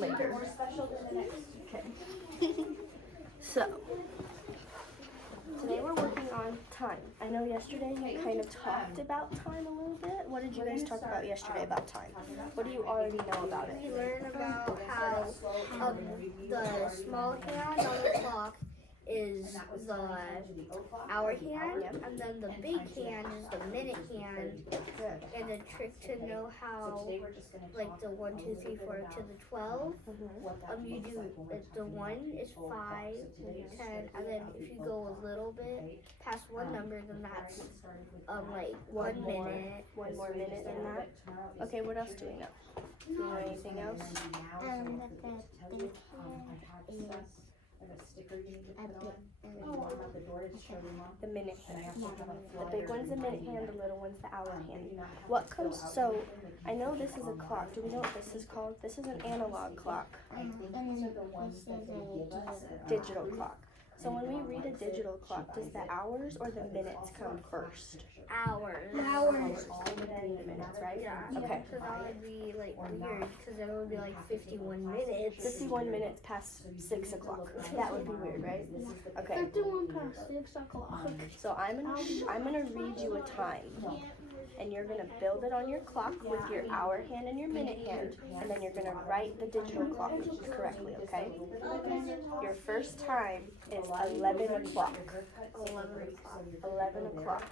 later. More special than the next. Okay. So, today we're working on time. I know yesterday you kind of talked about time a little bit. What did you guys talk about yesterday about time? What do you already know about it? We learned about how the small hand on the clock is the hour hand, and then the big hand is the minute hand. And the trick to know how, like the 1, 2, 3, 4 to the 12, you do the 1 is 5, 10, and then if you go a little bit past one number, then that's like 1 minute. One more minute than that. Okay, what else do we know? Do you know anything else? That the big hand is The minute hand. The big one's the minute hand, the little one's the hour hand. What comes, so I know this is a clock. Do we know what this is called? This is an analog clock. and then this is a Digital clock. So when we read a digital clock, does the hours or the minutes come first? hours. And then the minutes, right? Yeah. Okay. So that would be like weird, because then it would be like 51 minutes. 51 minutes past 6 o'clock. That would be weird, right? Okay. 51 past 6 o'clock. So I'm gonna read you a time, and you're gonna build it on your clock with your hour hand and your minute hand, and then you're gonna write the digital clock correctly. Okay? Your first time is 11 o'clock. 11 o'clock.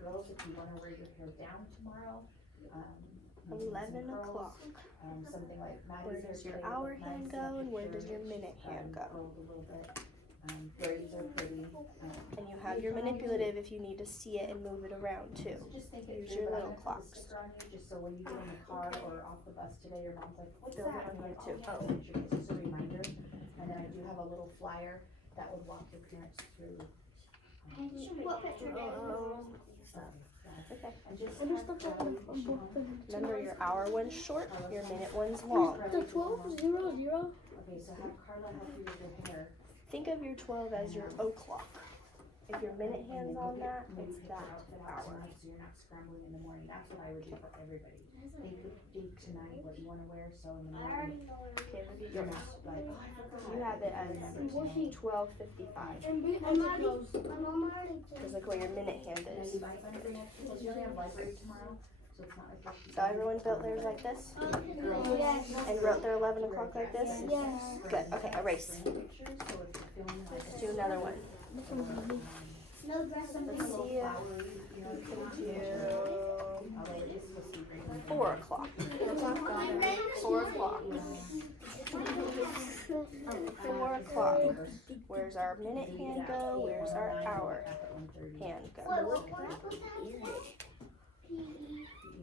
Girls, if you want to wear your hair down tomorrow, 11 o'clock. something like Where does your hour hand go, and where does your minute hand go? Berries are pretty. And you have your manipulative if you need to see it and move it around too. Just think Here's it your through, but little I'm gonna put a clocks. sticker on you, just so when you get in the car or off the bus today, your mom's like, what's Build it that? on I'm here like, too. oh, just a reminder. And then I do have a little flyer that would walk your parents through. What picture Okay. And just Remember, your hour one's short, your minute one's long. The 12, 0, 0. Okay, so have Carla help you with your hair. Think of your 12 as your o'clock. If your minute hand's on that, it's that hour. So you're not scrambling in the morning. That's what I would do for everybody. Think tonight what you want to wear, so in the morning. Okay, what do you You're do? not like, oh, I forgot. You have it as 12:55. Because look where your minute hand is. You might want to bring it, because you only have library tomorrow, so it's not like. So everyone built theirs like this? And wrote their 11 o'clock like this? Yes. Good, okay, erase. Let's do another one. No dress and Let's see if you can do 4 o'clock. 4 o'clock. 4 o'clock. Where's our minute hand go? Where's our hour hand go?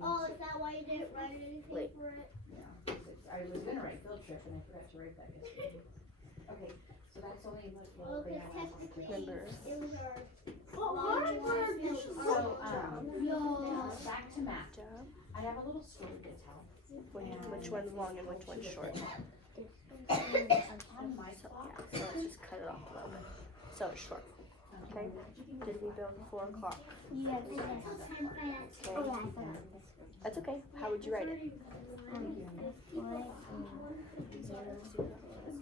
Oh, is that why you didn't write anything for it? I was gonna write field trip and I forgot to write that yesterday. Okay, so that's only what Because technically Remember. it was our. So, back to math. Job. I have a little story to tell. Which one's long and which one's short? On my clock, So let's just cut it off a little bit. So it's short. Okay? Did we build 4 o'clock? Yes. That's okay. How would you write it?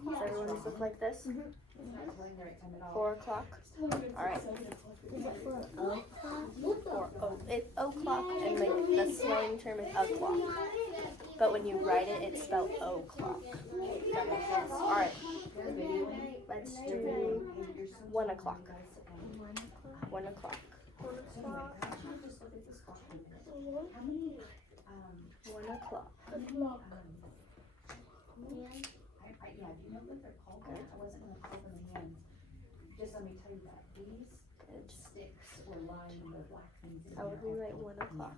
Does everyone's look like this? not telling the right time at all. 4 o'clock? Alright. Is it for o'clock? It's o'clock, and like the slang term is o'clock. But when you write it, it's spelled o'clock. Does that make sense? Alright. Let's do 1 o'clock. 1 o'clock. 1 o'clock. 1 o'clock. Yeah, do you know what they're called? I wasn't gonna call them hands. Just let me tell you that these sticks or line the black things. How would we write 1 o'clock?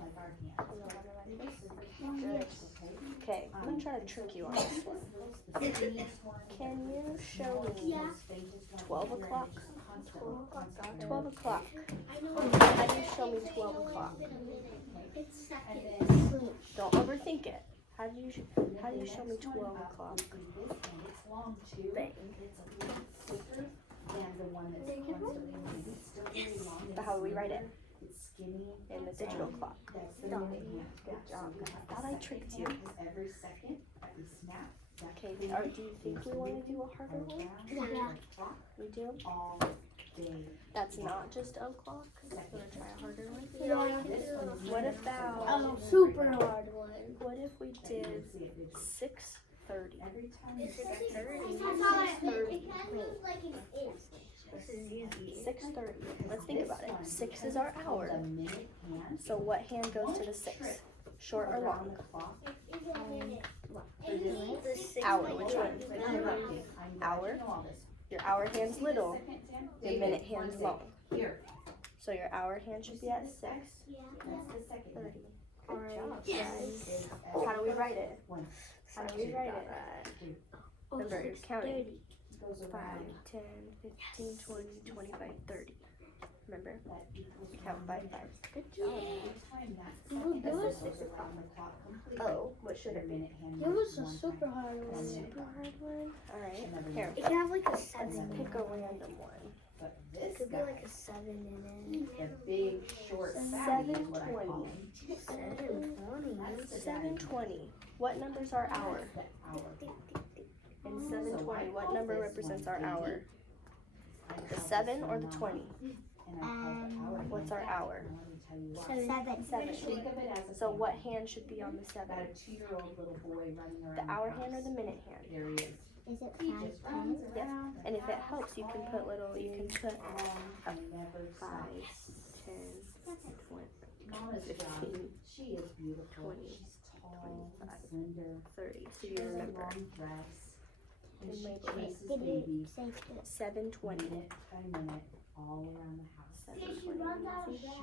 Like our hands. Good. Okay, I'm gonna try to trick you on this one. Can you show me 12 o'clock? 12 o'clock. How do you show me 12 o'clock? It's seconds. Don't overthink it. How do you show me 12 o'clock? It's long too. Bang. It's a little thicker than the one that's constantly moving. It's still very long. But how would we write it? It's skinny. In the digital clock. That's the minute hand. Good job. I thought I tricked you. Every second, every Okay, do you think we want to do a harder one? Yeah. We do? All day. That's not just o'clock? You want to try a harder one? Yeah. What about, Oh, super hard one. what if we did 6:30? Every time you 6:30. Let's think about it. 6 is our hour. the minute hand So what hand goes to the 6? Short or long? around the clock. Hour, which one? Hour? Your hour hand's little, your minute hand's long. Here, So your hour hand should be at 6. that's the second. 30. Alright, Yes. How do we write it? One. How do we write it? Remember, you're counting. Goes 5, around. 10, 15, 20, 25, 30. Remember? That equals Count by 5. Good Anytime that second goes around the clock completely. Oh, what should Your it be? minute hand It was moves a one super time. hard one. Super hard one. Alright, Another here. one. It can have like a Let's 7. pick a random one. But It this could be guy, like a 7 in it. the big short fatty is what I call him. 7:20. That's the guy. 7:20. What number's our hour? The hour. In 7:20, what number represents our hour? I The call 7 this or the one 20? And I call the hour What's hand. our hour? And let me tell you why. 7. 7. Think of it as a So family. what hand should be on the Got 7? a 2-year-old little boy running around The hour house. hand or the minute hand? There he is. Is it He just runs Yes. around. And if it helps, you can put He never 5, stops. 10, 20, Mama's job. 15, She is beautiful. 20, She's tall, 25, slender. 30. So She you has a remember. long dress. And And she label it. chases babies 7:20. minute by minute all around the house. 7:20.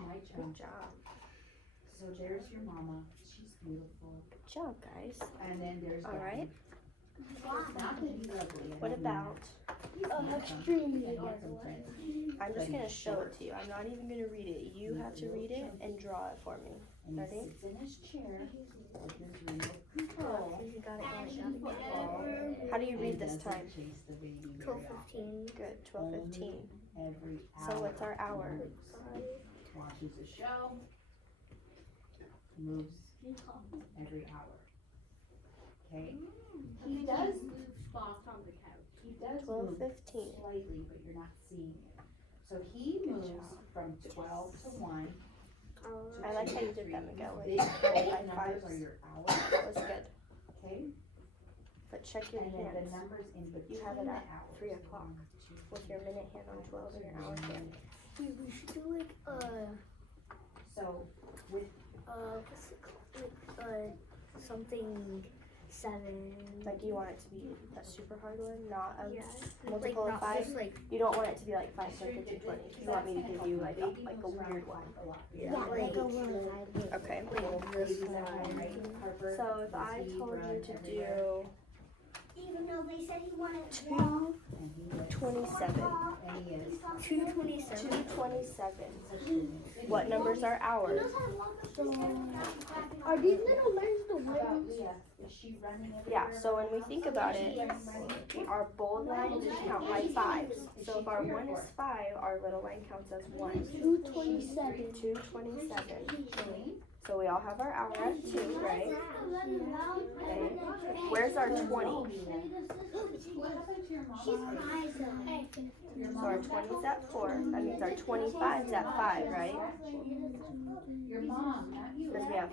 My Good job. job. So there's your mama. She's beautiful. Good job, guys. And then there's All Daddy. right. Not that he's ugly. I What don't about? mean that. He's extremely handsome. hard He has some friends. I'm just But gonna he's show short. it to you. I'm not even gonna read it. You have to read it and draw it for me. And Ready? he sits in his chair with his remote control. You got it. How do you read and this doesn't time? chase the baby very 12:15. Good. 12:15. Every hour. So what's our hour? Watches a show. Moves every hour. Okay? He does move spots on the couch. He does move 12:15. slightly, but you're not seeing it. So he moves from 12 to 1. I like how you did that, Miguel. Big Like, bold high numbers fives. are your hours. That was good. Okay? But check your And then the hands numbers in between You have it the at hours. 3 o'clock. 1, 2, with your minute hand on 12 and your hour hand. We should do like So with what's it called? Like something 7. Like, do you want it to be a super hard one, not a Yeah. multiple like, of 5? Just like You don't want it to be like 5, 10, 15, 20. You want me to give you like a weird one. like a little Okay. this one. So if I told you to do Even though they said he wanted 2:27, and he is 2:27. 2:27. What numbers are ours? Are these little lines the ones? Is she running Yeah, so when we think about it, our bold lines count by 5s. So if our 1 is 5, our little line counts as 1. 2:27. 2:27. So we all have our hour at 2, right? Okay. Where's our 20? So our 20's at 4. That means our 25's at 5, right? Your mom, not you. Because we have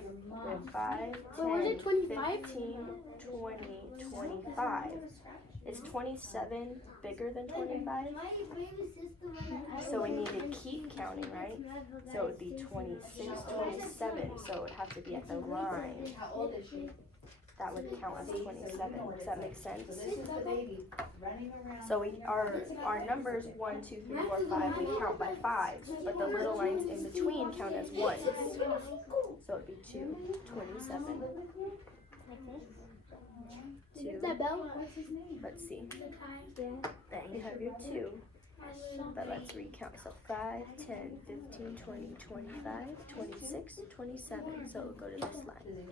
5, was 10, it 25? 15, 20, 25. Is 27 bigger than 25? So we need to keep counting, right? So it would be 26, 27. So it would have to be at the line. How old is she? That would count as 27. Does that make sense? So this is the baby running around. So our numbers 1, 2, 3, 4, 5, we count by 5s, but the little lines in between count as 1s. So it'd be 2, 27. 2. What's his name? Let's see. You have your 2. But let's recount. So 5, 10, 15, 20, 25, 26, 27. So it'll go to this line.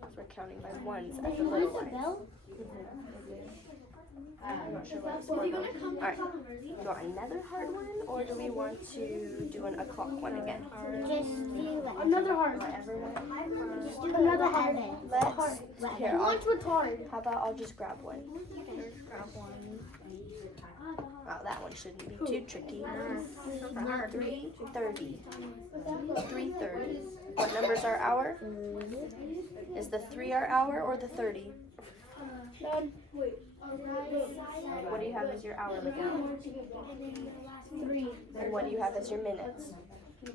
So we're counting by 1s at the little lines. not sure what it's for. Alright. Do you want another hard one, or do we want to do an o'clock one again? Just do it. Another hard. Whatever one. Just do Another it. hard. Let's. Here, Who wants what's hard? how about I'll just grab one. Grab one. Oh, that one shouldn't be too tricky. 3:30. 3:30. What number's our hour? Is the 3 our hour or the 30? Wait. What do you have as your hour, Miguel? 3. And what do you have as your minutes? Good.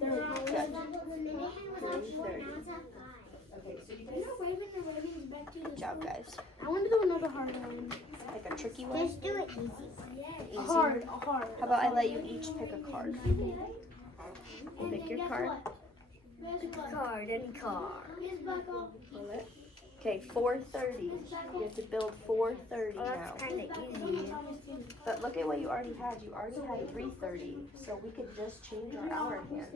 3:30. Good job, guys. I want to do another hard one. Like a tricky one? Just do it easy. A Easier? hard. How about I let you each pick a card? Pick your card. Card. Any card. Okay, 4:30. You have to build 4:30 Oh, now. that's kind of easy. But look at what you already had. You already had 3:30. So we could just change our hour here.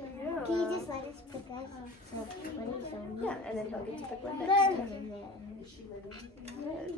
Can you just let us pick us? So, what is Yeah, and then he'll get to pick one next. And then Good.